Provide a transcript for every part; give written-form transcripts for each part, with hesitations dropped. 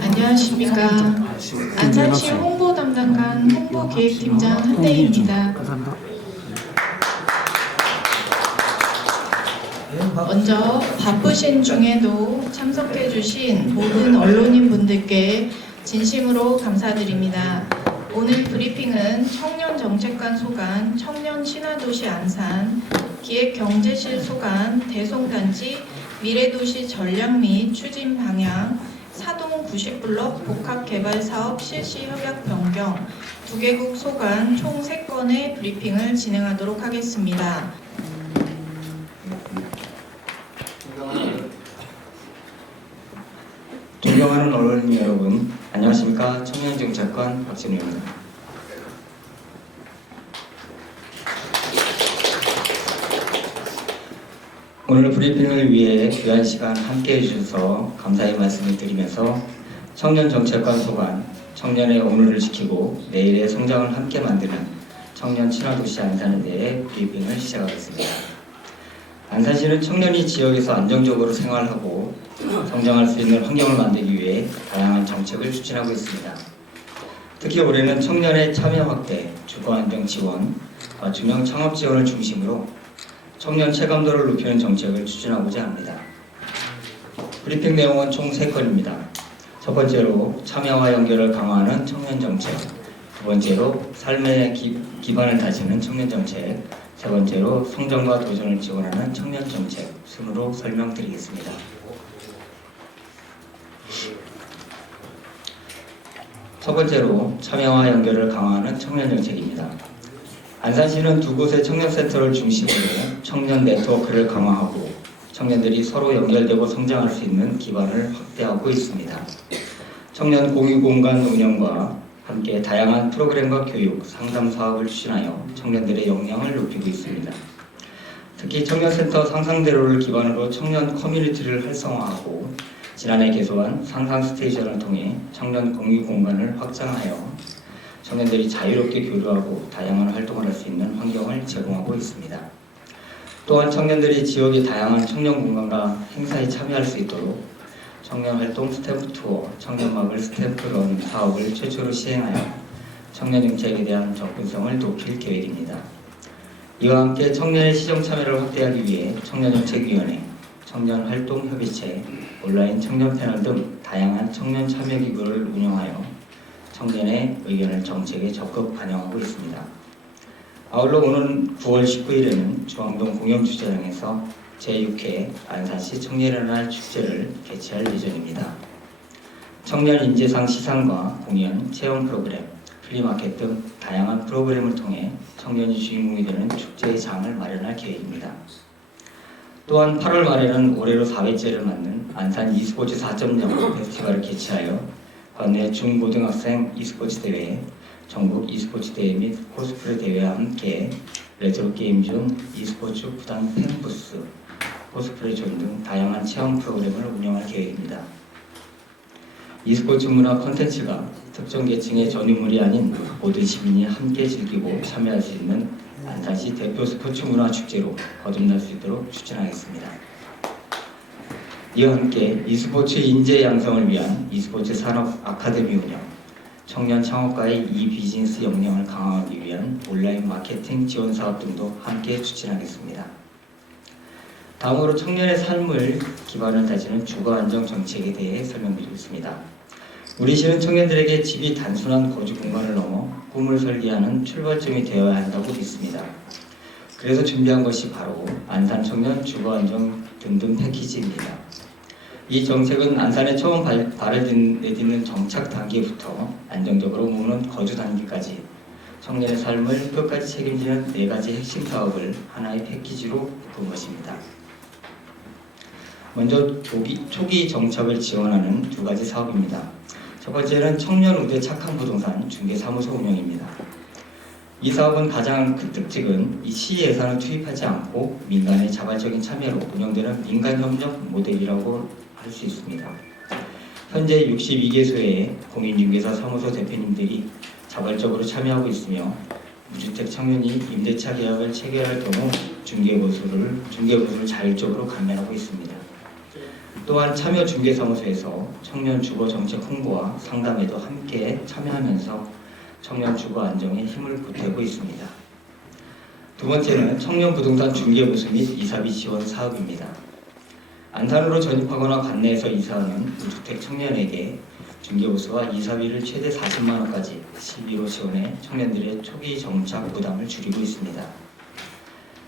안녕하십니까. 안산시 홍보 담당관 홍보기획팀장 한대희입니다. 먼저 바쁘신 중에도 참석해주신 모든 언론인분들께 진심으로 감사드립니다. 오늘 브리핑은 청년정책관 소관, 청년친화도시 안산, 기획경제실 소관, 대송단지, 미래도시 전략 및 추진 방향, 사동 90블럭 복합개발사업 실시 협약 변경, 2개국 소관 총 3건의 브리핑을 진행하도록 하겠습니다. 존경하는 언론인 여러분, 안녕하십니까. 청년정책관 박진우입니다. 오늘 브리핑을 위해 귀한 시간 함께해 주셔서 감사의 말씀을 드리면서 청년정책관 소관, 청년의 오늘을 지키고 내일의 성장을 함께 만드는 청년 친화도시 안산에 대해 브리핑을 시작하겠습니다. 안산시는 청년이 지역에서 안정적으로 생활하고 성장할 수 있는 환경을 만들기 위해 다양한 정책을 추진하고 있습니다. 특히 올해는 청년의 참여 확대, 주거 안정 지원, 맞춤형 창업 지원을 중심으로 청년 체감도를 높이는 정책을 추진하고자 합니다. 브리핑 내용은 총 3건입니다. 첫 번째로 참여와 연결을 강화하는 청년 정책, 두 번째로 삶의 기반을 다지는 청년 정책, 세 번째로 성장과 도전을 지원하는 청년 정책 순으로 설명드리겠습니다. 첫 번째로 참여와 연결을 강화하는 청년 정책입니다. 안산시는 2곳의 청년센터를 중심으로 청년 네트워크를 강화하고 청년들이 서로 연결되고 성장할 수 있는 기반을 확대하고 있습니다. 청년 공유공간 운영과 함께 다양한 프로그램과 교육, 상담 사업을 추진하여 청년들의 역량을 높이고 있습니다. 특히 청년센터 상상대로를 기반으로 청년 커뮤니티를 활성화하고 지난해 개소한 상상 스테이션을 통해 청년 공유공간을 확장하여 청년들이 자유롭게 교류하고 다양한 활동을 할 수 있는 환경을 제공하고 있습니다. 또한 청년들이 지역의 다양한 청년 공간과 행사에 참여할 수 있도록 청년활동 스탬프 투어, 청년마을 스탬프런 사업을 최초로 시행하여 청년 정책에 대한 접근성을 높일 계획입니다. 이와 함께 청년의 시정 참여를 확대하기 위해 청년정책위원회, 청년활동협의체, 온라인 청년 패널 등 다양한 청년 참여 기구를 운영하여 청년의 의견을 정책에 적극 반영하고 있습니다. 아울러 오는 9월 19일에는 중앙동 공영주차장에서 제6회 안산시 청년의 날 축제를 개최할 예정입니다. 청년 인재상 시상과 공연, 체험 프로그램, 플리마켓 등 다양한 프로그램을 통해 청년이 주인공이 되는 축제의 장을 마련할 계획입니다. 또한 8월 말에는 올해로 4회째를 맞는 안산 e스포츠 4.0 페스티벌을 개최하여 관내 중고등학생 e스포츠 대회, 전국 e스포츠 대회 및 코스프레 대회와 함께 레트로 게임 중 e스포츠 부당 팬부스, 코스프레 존 등 다양한 체험 프로그램을 운영할 계획입니다. e스포츠 문화 콘텐츠가 특정 계층의 전유물이 아닌 모든 시민이 함께 즐기고 참여할 수 있는 안산시 대표 스포츠 문화 축제로 거듭날 수 있도록 추진하겠습니다. 이와 함께 e스포츠 인재 양성을 위한 e스포츠 산업 아카데미 운영, 청년 창업가의 비즈니스 역량을 강화하기 위한 온라인 마케팅 지원 사업 등도 함께 추진하겠습니다. 다음으로 청년의 삶을 기반을 다지는 주거 안정 정책에 대해 설명드리겠습니다. 우리 시는 청년들에게 집이 단순한 거주 공간을 넘어 꿈을 설계하는 출발점이 되어야 한다고 믿습니다. 그래서 준비한 것이 바로 안산 청년 주거 안정 든든 패키지입니다. 이 정책은 안산에 처음 발을 내딛는 정착 단계부터 안정적으로 머무는 거주 단계까지 청년의 삶을 끝까지 책임지는 4가지 핵심 사업을 하나의 패키지로 묶은 것입니다. 먼저 초기 정착을 지원하는 2가지 사업입니다. 첫 번째는 청년 우대 착한 부동산 중개사무소 운영입니다. 이 사업은 가장 큰 특징은 이 시 예산을 투입하지 않고 민간의 자발적인 참여로 운영되는 민간협력 모델이라고 할 수 있습니다. 현재 62개소의 공인중개사 사무소 대표님들이 자발적으로 참여하고 있으며 무주택 청년이 임대차 계약을 체결할 경우 중개보수를 자율적으로 감면하고 있습니다. 또한 참여중개사무소에서 청년 주거 정책 홍보와 상담에도 함께 참여하면서 청년 주거 안정에 힘을 보태고 있습니다. 두 번째는 청년 부동산 중개보수 및 이사비 지원 사업입니다. 안산으로 전입하거나 관내에서 이사하는 무주택 청년에게 중개보수와 이사비를 최대 40만 원까지 실비로 지원해 청년들의 초기 정착 부담을 줄이고 있습니다.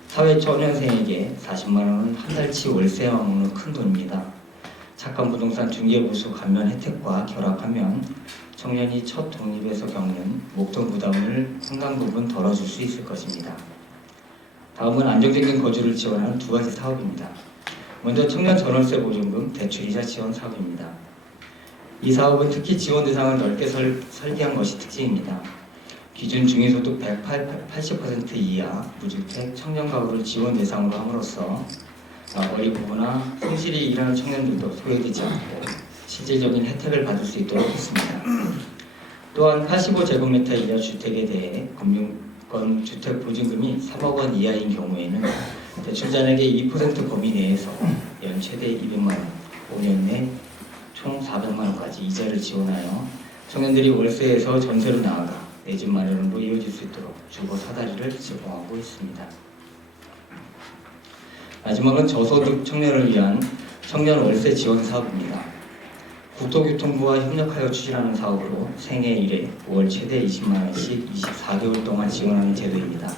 사회초년생에게 40만 원은 한 달치 월세만 먹는 큰 돈입니다. 착한 부동산 중개보수 감면 혜택과 결합하면 청년이 첫 독립에서 겪는 목돈 부담을 상당 부분 덜어줄 수 있을 것입니다. 다음은 안정적인 거주를 지원하는 두 가지 사업입니다. 먼저 청년 전월세 보증금 대출이자 지원 사업입니다. 이 사업은 특히 지원 대상을 넓게 설계한 것이 특징입니다. 기준 중위소득 180% 이하 무주택 청년 가구를 지원 대상으로 함으로써 어리 부부나 성실히 일하는 청년들도 소외되지 않고 실질적인 혜택을 받을 수 있도록 했습니다. 또한 85제곱미터 이하 주택에 대해 금융권 주택 보증금이 3억 원 이하인 경우에는 대출자에게 2% 범위 내에서 연 최대 200만 원, 5년 내 총 400만 원까지 이자를 지원하여 청년들이 월세에서 전세로 나아가 내 집 마련으로 이어질 수 있도록 주거 사다리를 제공하고 있습니다. 마지막은 저소득 청년을 위한 청년 월세 지원 사업입니다. 국토교통부와 협력하여 추진하는 사업으로 생애 1회 5월 최대 20만 원씩 24개월 동안 지원하는 제도입니다.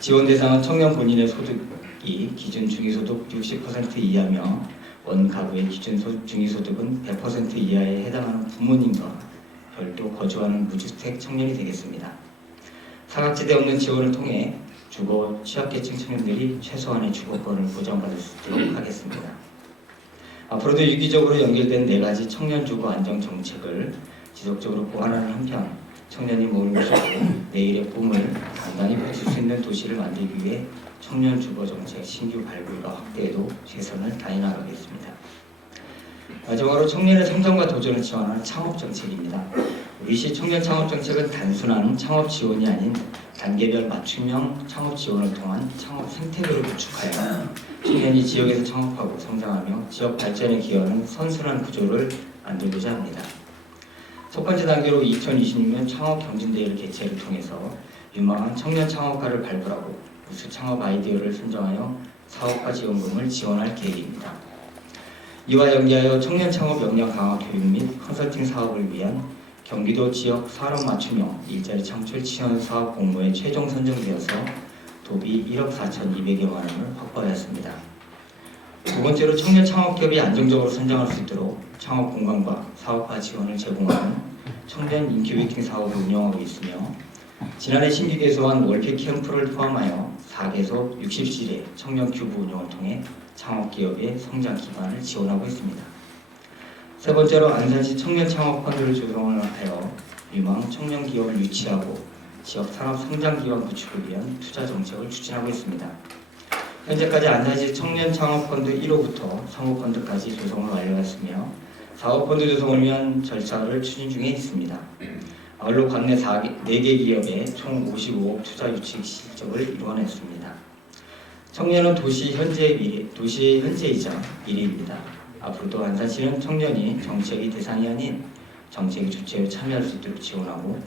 지원 대상은 청년 본인의 소득이 기준 중위소득 60% 이하며 원 가구의 기준 중위소득은 100% 이하에 해당하는 부모님과 별도 거주하는 무주택 청년이 되겠습니다. 사각지대 없는 지원을 통해 주거 취약계층 청년들이 최소한의 주거권을 보장받을 수 있도록 하겠습니다. 앞으로도 유기적으로 연결된 4가지 청년 주거 안정 정책을 지속적으로 보완하는 한편 청년이 몸을 모시고 내일의 꿈을 단단히 펼칠 수 있는 도시를 만들기 위해 청년 주거 정책 신규 발굴과 확대에도 최선을 다해 나가겠습니다. 마지막으로 청년의 성장과 도전을 지원하는 창업 정책입니다. 우리시 청년 창업 정책은 단순한 창업 지원이 아닌 단계별 맞춤형 창업 지원을 통한 창업 생태계를 구축하여 청년이 지역에서 창업하고 성장하며 지역 발전에 기여하는 선순환 구조를 만들고자 합니다. 첫 번째 단계로 2026년 창업 경진대회를 개최를 통해서 유망한 청년 창업가를 발굴하고 우수 창업 아이디어를 선정하여 사업화 지원금을 지원할 계획입니다. 이와 연계하여 청년 창업 역량 강화 교육 및 컨설팅 사업을 위한 경기도 지역 산업 맞춤형 일자리 창출 지원 사업 공모에 최종 선정되어서 도비 1억 4,200여만 원을 확보하였습니다. 두 번째로 청년 창업기업이 안정적으로 선정할 수 있도록 창업 공간과 사업화 지원을 제공하는 청년 인큐베이팅 사업을 운영하고 있으며 지난해 신규 개소한 월피 캠프를 포함하여 4개소 60실의 청년 큐브 운영을 통해 창업기업의 성장 기반을 지원하고 있습니다. 세 번째로 안산시 청년 창업 펀드를 조성을 하여 유망 청년 기업을 유치하고 지역 산업 성장 기반 구축을 위한 투자 정책을 추진하고 있습니다. 현재까지 안산시 청년 창업 펀드 1호부터 상호펀드까지 조성을 완료했으며 사업펀드 조성을 위한 절차를 추진 중에 있습니다. 아울러 관내 4개 기업에 총 55억 투자 유치 실적을 이루어냈습니다. 청년은 도시의 현재이자 미래입니다. 앞으로도 안산시는 청년이 정책의 대상이 아닌 정책의 주체로 참여할 수 있도록 지원하고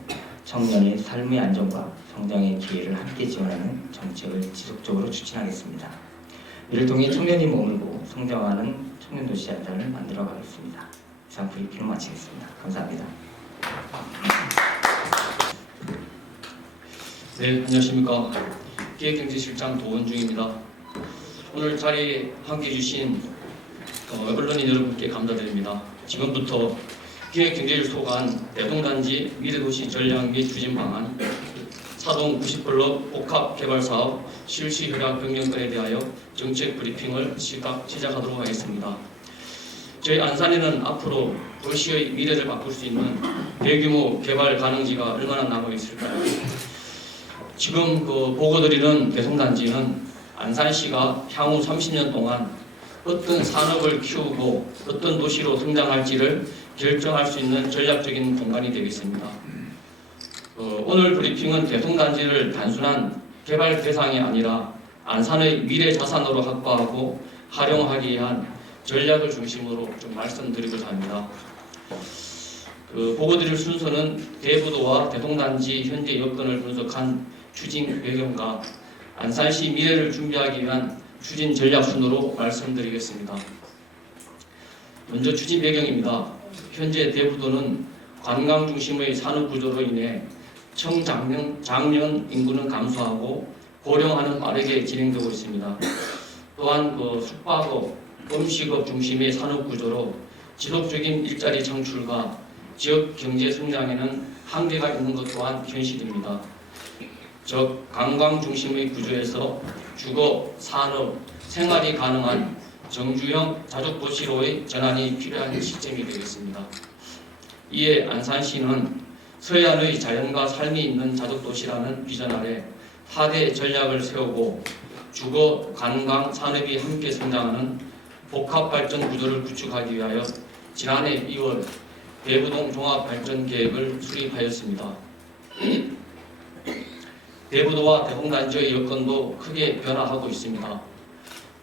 청년의 삶의 안정과 성장의 기회를 함께 지원하는 정책을 지속적으로 추진하겠습니다. 이를 통해 청년이 머물고 성장하는 청년도시 안산을 만들어가겠습니다. 이상 브리핑을 마치겠습니다. 감사합니다. 네, 안녕하십니까. 기획경제실장 도원중입니다. 오늘 자리에 함께해 주신 언론인 여러분께 감사드립니다. 지금부터 기획경제를 속한 대동단지 미래도시 전략 및 추진방안, 사동 90블럭 복합개발사업 실시효약 변경건에 대하여 정책 브리핑을 시작하도록 하겠습니다. 저희 안산에는 앞으로 도시의 미래를 바꿀 수 있는 대규모 개발 가능지가 얼마나 남아 있을까요? 지금 보고드리는 대성단지는 안산시가 향후 30년 동안 어떤 산업을 키우고 어떤 도시로 성장할지를 결정할 수 있는 전략적인 공간이 되겠습니다. 오늘 브리핑은 대성단지를 단순한 개발 대상이 아니라 안산의 미래 자산으로 확보하고 활용하기 위한 전략을 중심으로 좀 말씀드리고자 합니다. 보고드릴 순서는 대부도와 대동단지 현재 여건을 분석한 추진 배경과 안산시 미래를 준비하기 위한 추진 전략 순으로 말씀드리겠습니다. 먼저 추진 배경입니다. 현재 대부도는 관광 중심의 산업 구조로 인해 청장년 인구는 감소하고 고령화는 빠르게 진행되고 있습니다. 또한 숙박업, 음식업 중심의 산업 구조로 지속적인 일자리 창출과 지역 경제 성장에는 한계가 있는 것 또한 현실입니다. 즉 관광 중심의 구조에서 주거, 산업, 생활이 가능한 정주형 자족도시로의 전환이 필요한 시점이 되겠습니다. 이에 안산시는 서해안의 자연과 삶이 있는 자족도시라는 비전 아래 4대 전략을 세우고 주거, 관광, 산업이 함께 성장하는 복합발전 구조를 구축하기 위하여 지난해 2월 대부동 종합발전계획을 수립하였습니다. 대부도와 대동단지의 여건도 크게 변화하고 있습니다.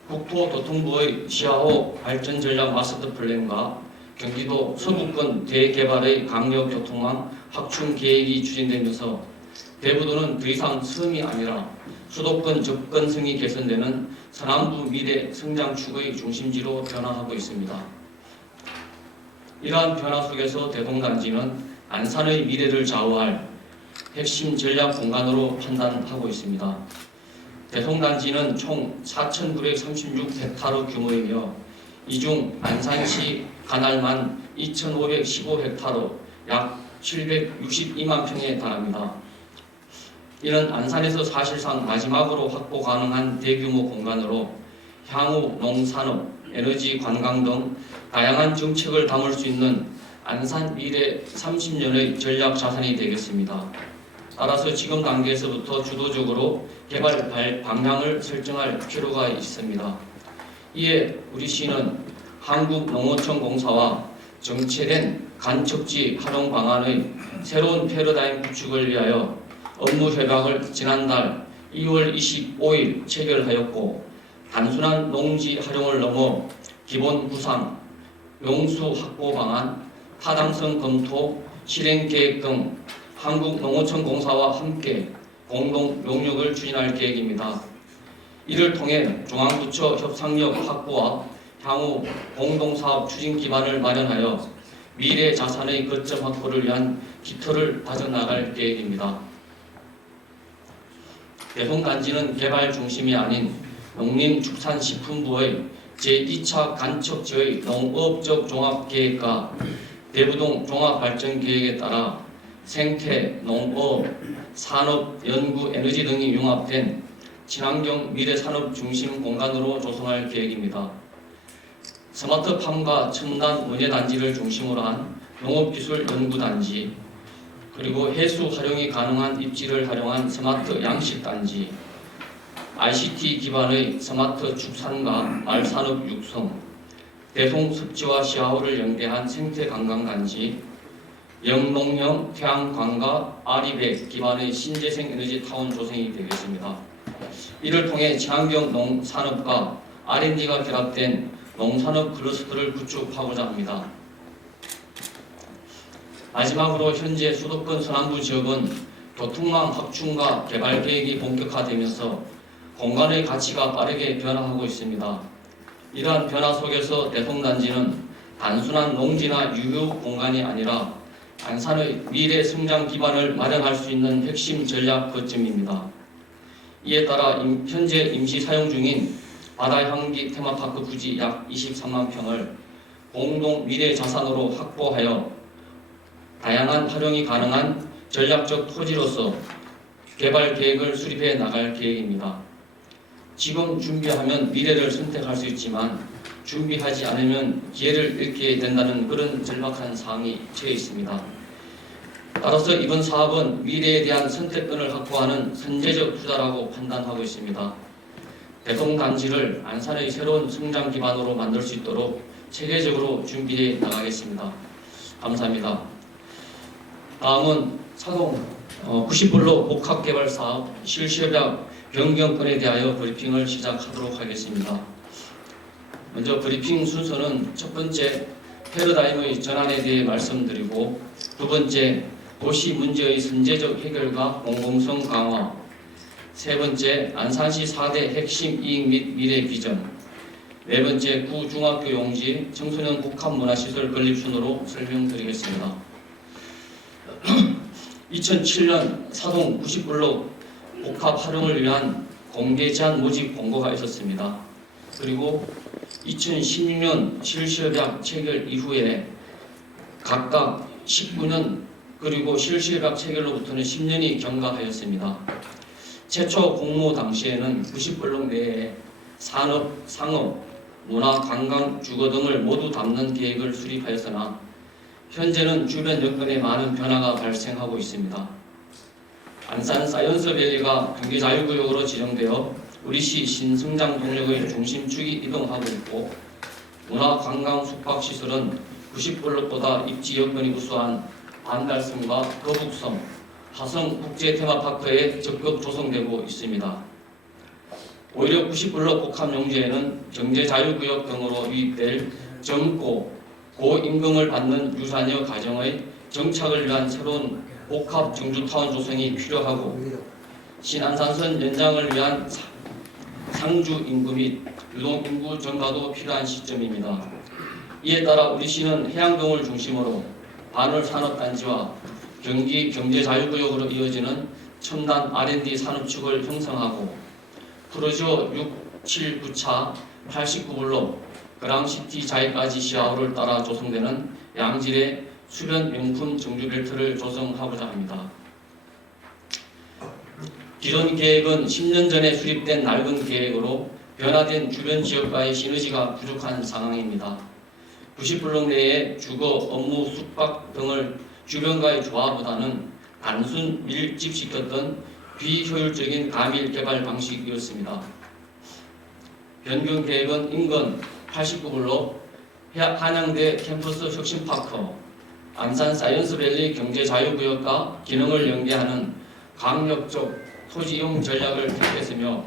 국토교통부의 시야호 발전전략 마스터 플랜과 경기도 서부권 대개발의 강력교통망 확충 계획이 추진되면서 대부도는 더 이상 섬이 아니라 수도권 접근성이 개선되는 서남부 미래 성장축의 중심지로 변화하고 있습니다. 이러한 변화 속에서 대동단지는 안산의 미래를 좌우할 핵심 전략 공간으로 판단하고 있습니다. 대동단지는 총 4,936헥타르 규모이며 이 중 안산시 관할만 2,515헥타르 약 762만 평에 달합니다. 이는 안산에서 사실상 마지막으로 확보 가능한 대규모 공간으로 향후 농산업, 에너지, 관광 등 다양한 정책을 담을 수 있는 안산 미래 30년의 전략 자산이 되겠습니다. 따라서 지금 단계에서부터 주도적으로 개발 방향을 설정할 필요가 있습니다. 이에 우리 시는 한국농어촌공사와 정체된 간척지 활용 방안의 새로운 패러다임 구축을 위하여 업무 협약을 지난달 2월 25일 체결하였고 단순한 농지 활용을 넘어 기본 구상, 용수 확보 방안, 타당성 검토, 실행 계획 등 한국농어촌공사와 함께 공동 용역을 추진할 계획입니다. 이를 통해 중앙부처 협상력 확보와 향후 공동사업 추진 기반을 마련하여 미래 자산의 거점 확보를 위한 기틀을 다져나갈 계획입니다. 대동단지는 개발 중심이 아닌 농림축산식품부의 제2차 간척지의 농업적 종합계획과 대부동 종합발전계획에 따라 생태, 농업, 산업, 연구, 에너지 등이 융합된 친환경 미래산업 중심 공간으로 조성할 계획입니다. 스마트팜과 첨단 원예단지를 중심으로 한 농업기술 연구단지, 그리고 해수 활용이 가능한 입지를 활용한 스마트 양식단지, ICT 기반의 스마트 축산과 말산업 육성, 대송 습지와 시야호를 연계한 생태관광단지, 영농형 태양광과 아리백 기반의 신재생 에너지 타운 조성이 되겠습니다. 이를 통해 친환경 농산업과 R&D가 결합된 농산업 클러스터를 구축하고자 합니다. 마지막으로 현재 수도권 서남부 지역은 교통망 확충과 개발 계획이 본격화되면서 공간의 가치가 빠르게 변화하고 있습니다. 이러한 변화 속에서 대동단지는 단순한 농지나 유휴 공간이 아니라 안산의 미래 성장 기반을 마련할 수 있는 핵심 전략 거점입니다. 이에 따라 현재 임시 사용 중인 바다향기 테마파크 부지 약 23만 평을 공동 미래 자산으로 확보하여 다양한 활용이 가능한 전략적 토지로서 개발 계획을 수립해 나갈 계획입니다. 지금 준비하면 미래를 선택할 수 있지만 준비하지 않으면 기회를 잃게 된다는 그런 절박한 상황이 처해 있습니다. 따라서 이번 사업은 미래에 대한 선택권을 확보하는 선제적 투자라고 판단하고 있습니다. 대동단지를 안산의 새로운 성장 기반으로 만들 수 있도록 체계적으로 준비해 나가겠습니다. 감사합니다. 다음은 사동 90불로 복합개발사업 실시협약 변경권에 대하여 브리핑을 시작하도록 하겠습니다. 먼저 브리핑 순서는 첫 번째 패러다임의 전환에 대해 말씀드리고, 두 번째 도시 문제의 선제적 해결과 공공성 강화, 세 번째 안산시 4대 핵심 이익 및 미래 비전, 네 번째 구중학교 용지 청소년 복합문화시설 건립 순으로 설명드리겠습니다. 2007년 사동 90블록 복합 활용을 위한 공개 제한 모집 공고가 있었습니다. 그리고 2016년 실시협약 체결 이후에 각각 19년 그리고 실시협약 체결로부터는 10년이 경과하였습니다. 최초 공모 당시에는 90블록 내에 산업, 상업, 문화, 관광, 주거 등을 모두 담는 계획을 수립하였으나 현재는 주변 여건에 많은 변화가 발생하고 있습니다. 안산 사이언스밸리가 경기자유구역으로 지정되어 우리시 신성장 동력의 중심축이 이동하고 있고, 문화, 관광, 숙박시설은 90블록보다 입지 여건이 우수한 안달섬과 거북섬, 화성 국제테마파크에 적극 조성되고 있습니다. 오히려 90블록 복합용지에는 경제자유구역 등으로 유입될 젊고 고임금을 받는 유자녀 가정의 정착을 위한 새로운 복합 정주타운 조성이 필요하고, 신안산선 연장을 위한 상주 인구 및 유동 인구 증가도 필요한 시점입니다. 이에 따라 우리시는 해양동을 중심으로 반월 산업단지와 경기 경제자유구역으로 이어지는 첨단 R&D 산업축을 형성하고, 프로지오 6, 7, 9차 89블록 그랑시티 자이까지 시야호를 따라 조성되는 양질의 수변 명품 정주벨트를 조성하고자 합니다. 기존 계획은 10년 전에 수립된 낡은 계획으로 변화된 주변 지역과의 시너지가 부족한 상황입니다. 90블록 내에 주거, 업무, 숙박 등을 주변과의 조화보다는 단순 밀집시켰던 비효율적인 가밀 개발 방식이었습니다. 변경 계획은 인근 89블록, 한양대 캠퍼스 혁신파크, 안산 사이언스밸리 경제자유구역과 기능을 연계하는 강력적 토지 이용 전략을 택했으며,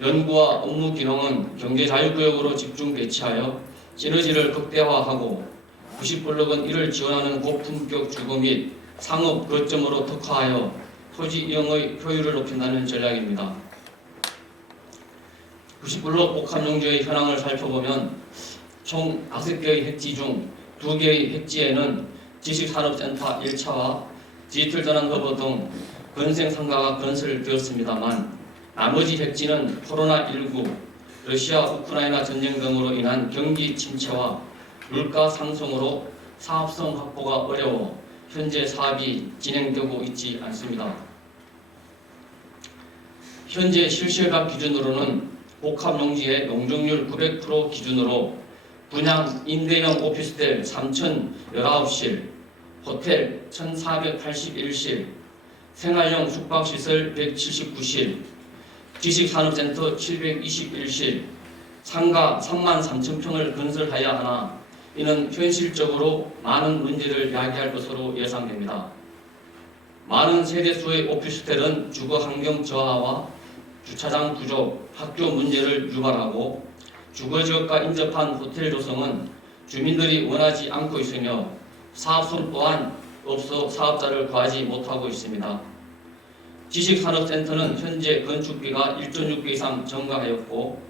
연구와 업무 기능은 경제자유구역으로 집중 배치하여 시너지를 극대화하고, 90블록은 이를 지원하는 고품격 주거 및 상업 거점으로 특화하여 토지 이용의 효율을 높인다는 전략입니다. 90블록 복합용지의 현황을 살펴보면 총 5개의 핵지 중 2개의 핵지에는 지식산업센터 1차와 디지털전환허브 등 건생상가가 건설되었습니다만, 나머지 핵지는 코로나19, 러시아 우크라이나 전쟁 등으로 인한 경기 침체와 물가 상승으로 사업성 확보가 어려워 현재 사업이 진행되고 있지 않습니다. 현재 실시협약 기준으로는 복합용지의 용적률 900% 기준으로 분양 임대형 오피스텔 3,019실, 호텔 1,481실, 생활형 숙박시설 179실, 지식산업센터 721실, 상가 33,000평을 건설해야 하나 이는 현실적으로 많은 문제를 야기할 것으로 예상됩니다. 많은 세대수의 오피스텔은 주거 환경 저하와 주차장 부족, 학교 문제를 유발하고, 주거지역과 인접한 호텔 조성은 주민들이 원하지 않고 있으며 사업성 또한 없어 사업자를 구하지 못하고 있습니다. 지식산업센터는 현재 건축비가 1.6배 이상 증가하였고,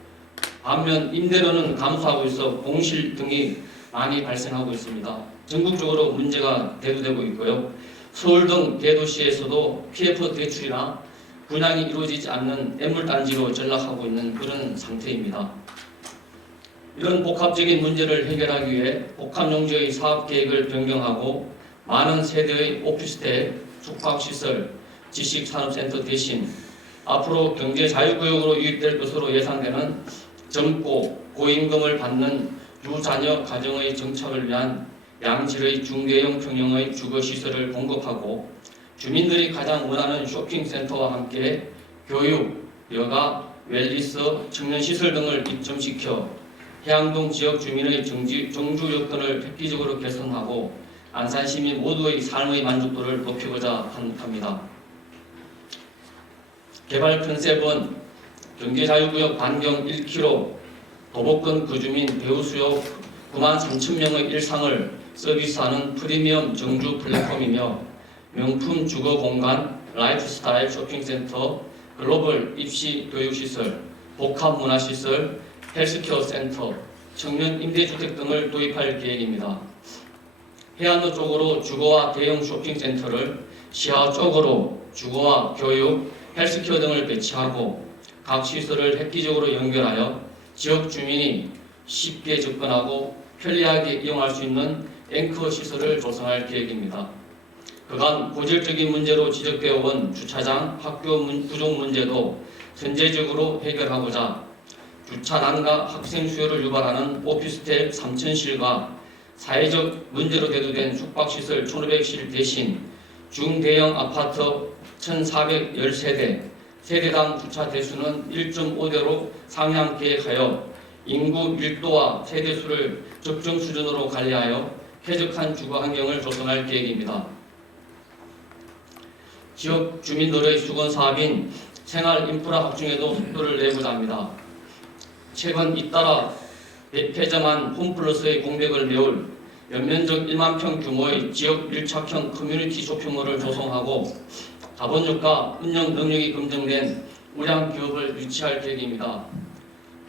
반면 임대료는 감소하고 있어 공실 등이 많이 발생하고 있습니다. 전국적으로 문제가 대두되고 있고요. 서울 등 대도시에서도 PF 대출이나 분양이 이루어지지 않는 애물단지로 전락하고 있는 그런 상태입니다. 이런 복합적인 문제를 해결하기 위해 복합용지의 사업계획을 변경하고 많은 세대의 오피스텔, 숙박시설, 지식산업센터 대신 앞으로 경제자유구역으로 유입될 것으로 예상되는 젊고 고임금을 받는 유자녀 가정의 정착을 위한 양질의 중대형 평형의 주거시설을 공급하고, 주민들이 가장 원하는 쇼핑센터와 함께 교육, 여가, 웰리스, 청년시설 등을 입점시켜 해양동 지역 주민의 정주 여건을 획기적으로 개선하고 안산 시민 모두의 삶의 만족도를 높이고자 합니다. 개발 컨셉은 경제자유구역 반경 1km, 도보권 거주민 배우 수요 9만 3천 명의 일상을 서비스하는 프리미엄 정주 플랫폼이며 명품 주거 공간, 라이프스타일 쇼핑센터, 글로벌 입시 교육시설, 복합 문화시설, 헬스케어 센터, 청년 임대주택 등을 도입할 계획입니다. 해안로 쪽으로 주거와 대형 쇼핑센터를, 시야 쪽으로 주거와 교육, 헬스케어 등을 배치하고 각 시설을 획기적으로 연결하여 지역 주민이 쉽게 접근하고 편리하게 이용할 수 있는 앵커 시설을 조성할 계획입니다. 그간 고질적인 문제로 지적되어 온 주차장, 학교 부족 문제도 선제적으로 해결하고자 주차난과 학생 수요를 유발하는 오피스텔 3,000실과 사회적 문제로 대두된 숙박시설 1,500실 대신 중대형 아파트 1,410세대, 세대당 주차 대수는 1.5대로 상향 계획하여 인구 밀도와 세대수를 적정 수준으로 관리하여 쾌적한 주거 환경을 조성할 계획입니다. 지역 주민들의 수건 사업인 생활 인프라 확충에도 속도를 내고자 합니다. 최근 잇따라 폐점한 홈플러스의 공백을 메울 연면적 1만 평 규모의 지역 밀착형 커뮤니티 쇼핑몰을 조성하고 자본력과 운영 능력이 검증된 우량 기업을 유치할 계획입니다.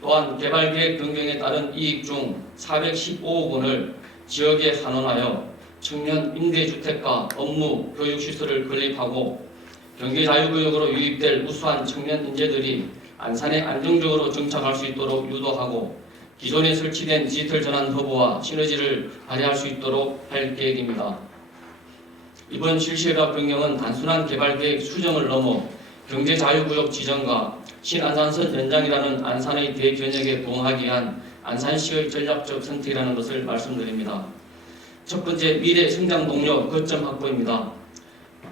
또한 개발계획 변경에 따른 이익 중 415억 원을 지역에 환원하여 청년 임대주택과 업무, 교육시설을 건립하고 경제자유구역으로 유입될 우수한 청년 인재들이 안산에 안정적으로 정착할 수 있도록 유도하고 기존에 설치된 디지털 전환 허브와 시너지를 발휘할 수 있도록 할 계획입니다. 이번 실시계획 변경은 단순한 개발계획 수정을 넘어 경제자유구역 지정과 신안산선 연장이라는 안산의 대변혁에 부응하기 위한 안산시의 전략적 선택이라는 것을 말씀드립니다. 첫 번째, 미래 성장 동력 거점 확보입니다.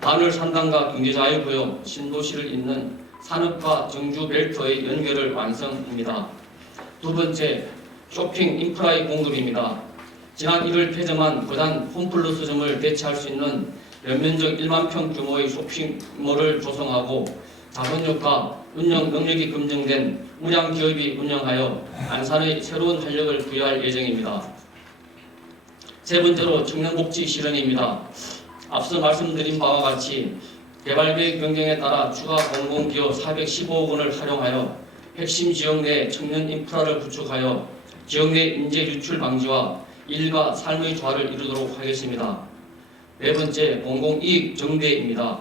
바늘 산단과 경제자유구역, 신도시를 잇는 산업과 정주 벨트의 연결을 완성합니다. 두 번째, 쇼핑 인프라의 공급입니다. 지난 1월 폐점한 부산 홈플러스점을 대체할 수 있는 연면적 1만 평 규모의 쇼핑몰을 조성하고 자본력과 운영 능력이 검증된 우량 기업이 운영하여 안산의 새로운 활력을 부여할 예정입니다. 세 번째로 청년복지 실현입니다. 앞서 말씀드린 바와 같이 개발계획 변경에 따라 추가 공공기업 415억 원을 활용하여 핵심 지역 내 청년 인프라를 구축하여 지역 내 인재 유출 방지와 일과 삶의 조화를 이루도록 하겠습니다. 네 번째, 공공이익 정대입니다.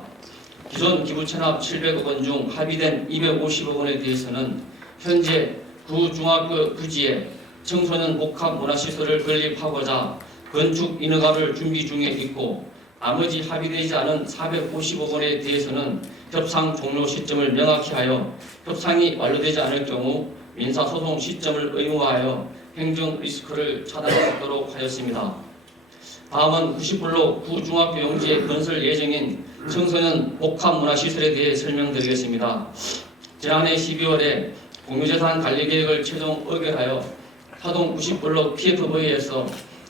기존 기부채납 700억 원 중 합의된 250억 원에 대해서는 현재 구중학교 부지에 청소년 복합 문화시설을 건립하고자 건축 인허가를 준비 중에 있고 나머지 합의되지 않은 450억 원에 대해서는 협상 종료 시점을 명확히 하여 협상이 완료되지 않을 경우 민사소송 시점을 의무화하여 행정 리스크를 차단하도록 하였습니다. 다음은 90불로 구중학교 용지에 건설 예정인 청소년 복합문화시설에 대해 설명드리겠습니다. 지난해 12월에 공유재산관리계획을 최종 의결하여 하동 90불로 PFV에서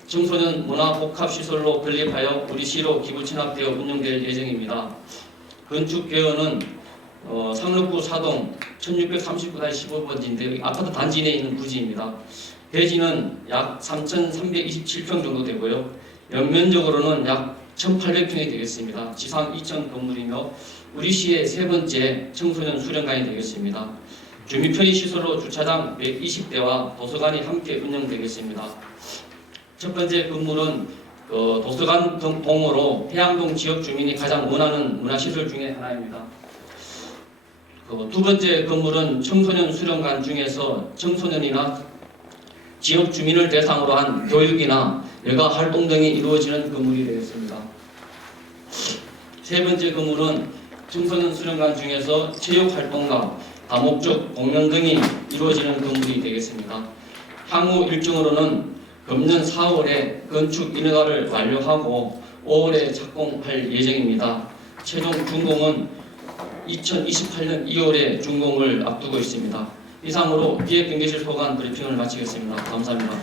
청소년 문화복합시설로 건립하여 우리 시로 기부채납되어 운영될 예정입니다. 건축계획은 상록구 사동 1639-15번지인데 아파트 단지 내에 있는 부지입니다. 대지는 약 3,327평 정도 되고요. 연면적으로는 약 1,800평이 되겠습니다. 지상 2층 건물이며 우리 시의 세 번째 청소년 수련관이 되겠습니다. 주민 편의 시설로 주차장 120대와 도서관이 함께 운영되겠습니다. 첫 번째 건물은 도서관 동으로 해양동 지역 주민이 가장 원하는 문화시설 중에 하나입니다. 두 번째 건물은 청소년 수련관 중에서 청소년이나 지역 주민을 대상으로 한 교육이나 여가 활동 등이 이루어지는 건물이 되겠습니다. 세 번째 건물은 청소년 수련관 중에서 체육 활동과 다목적 공연 등이 이루어지는 건물이 되겠습니다. 향후 일정으로는 금년 4월에 건축 인허가를 완료하고 5월에 착공할 예정입니다. 최종 준공은 2028년 2월에 준공을 앞두고 있습니다. 이상으로 기획경제실 소관 브리핑을 마치겠습니다. 감사합니다.